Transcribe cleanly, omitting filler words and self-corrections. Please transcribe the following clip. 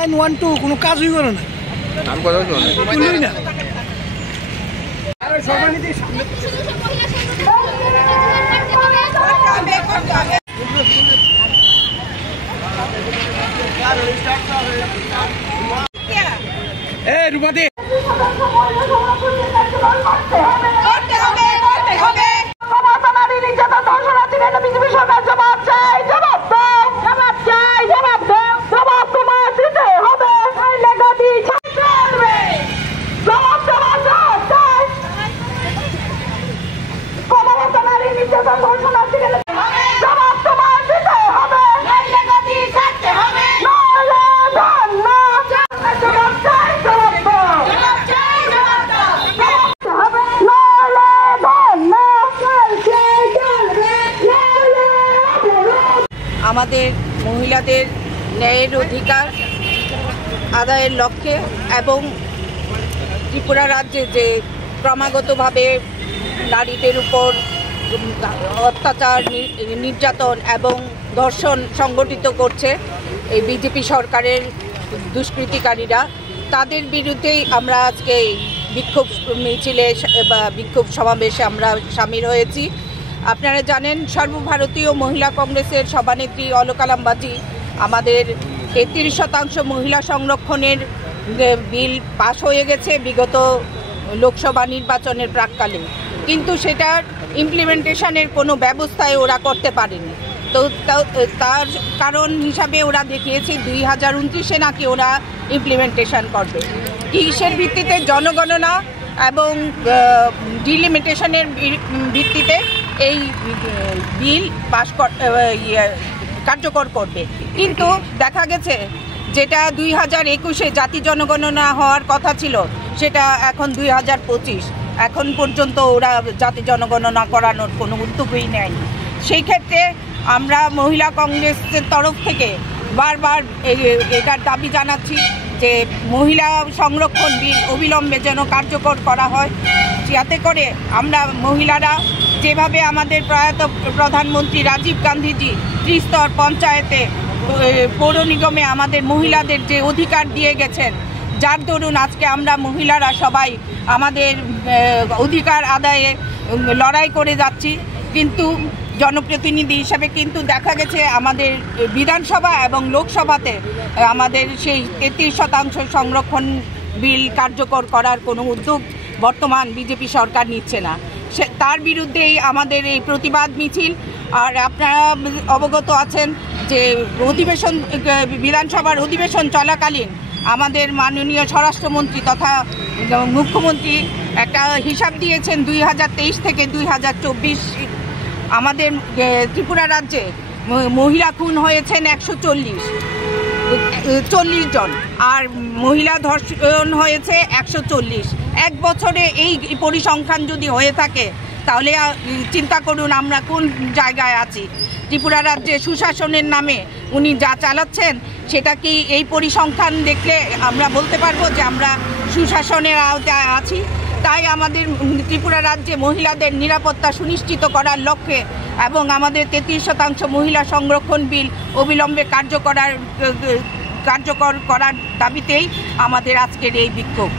Line 1 2 কোনো কাজই করে না। আমি কথা বলি না। আরে সভাপতি সামনে রূপাদি আমাদের মহিলাদের ন্যায়ের অধিকার আদায়ের লক্ষ্যে এবং ত্রিপুরা রাজ্যে যে ক্রমাগতভাবে নারীদের উপর অত্যাচার নির্যাতন এবং ধর্ষণ সংগঠিত করছে এই বিজেপি সরকারের দুষ্কৃতিকারীরা, তাদের বিরুদ্ধেই আমরা আজকে বিক্ষোভ মিছিলে বা বিক্ষোভ সমাবেশে আমরা সামিল হয়েছি। আপনারা জানেন সর্বভারতীয় মহিলা কংগ্রেসের সভানেত্রী অলকালাম বাজি আমাদের 33% মহিলা সংরক্ষণের বিল পাশ হয়ে গেছে বিগত লোকসভা নির্বাচনের প্রাক্কালে, কিন্তু সেটার ইমপ্লিমেন্টেশনের কোনো ব্যবস্থায় ওরা করতে পারেনি। তো তার কারণ হিসাবে ওরা দেখিয়েছে 2029-এ নাকি ওরা ইমপ্লিমেন্টেশন করবে। কিসের ভিত্তিতে? জনগণনা এবং ডিলিমিটেশনের ভিত্তিতে এই বিল পাশ কার্যকর করবে। কিন্তু দেখা গেছে যেটা 2021-এ জাতি জনগণনা হওয়ার কথা ছিল সেটা এখন 2025, এখন পর্যন্ত ওরা জাতি জনগণনা করানোর কোনো উদ্যোগই নেয়নি। সেই ক্ষেত্রে আমরা মহিলা কংগ্রেসের তরফ থেকে বারবার এটার দাবি জানাচ্ছি যে মহিলা সংরক্ষণ বিল অবিলম্বে যেন কার্যকর করা হয়, যাতে করে আমরা মহিলারা যেভাবে আমাদের প্রয়াত প্রধানমন্ত্রী রাজীব গান্ধীজি ত্রিস্তর পঞ্চায়েতে পৌর নিগমে আমাদের মহিলাদের যে অধিকার দিয়ে গেছেন, যার দরুন আজকে আমরা মহিলারা সবাই আমাদের অধিকার আদায়ে লড়াই করে যাচ্ছি। কিন্তু জনপ্রতিনিধি হিসাবে কিন্তু দেখা গেছে আমাদের বিধানসভা এবং লোকসভাতে আমাদের সেই 33% সংরক্ষণ বিল কার্যকর করার কোনো উদ্যোগ বর্তমান বিজেপি সরকার নিচ্ছে না। তার বিরুদ্ধেই আমাদের এই প্রতিবাদ মিছিল। আর আপনারা অবগত আছেন যে অধিবেশন বিধানসভার অধিবেশন চলাকালীন আমাদের মাননীয় স্বরাষ্ট্রমন্ত্রী তথা মুখ্যমন্ত্রী একটা হিসাব দিয়েছেন 2023 থেকে 2024 আমাদের ত্রিপুরা রাজ্যে মহিলা খুন হয়েছেন 140 জন, আর মহিলা ধর্ষণ হয়েছে 140। এক বছরে এই পরিসংখ্যান যদি হয়ে থাকে তাহলে চিন্তা করুন আমরা কোন জায়গায় আছি। ত্রিপুরা রাজ্যে সুশাসনের নামে উনি যা চালাচ্ছেন সেটা কি এই পরিসংখ্যান দেখলে আমরা বলতে পারবো যে আমরা সুশাসনের আওতায় আছি? তাই আমাদের ত্রিপুরা রাজ্যে মহিলাদের নিরাপত্তা সুনিশ্চিত করার লক্ষ্যে এবং আমাদের 33% মহিলা সংরক্ষণ বিল অবিলম্বে কার্যকর করার দাবিতেই আমাদের আজকের এই বিক্ষোভ।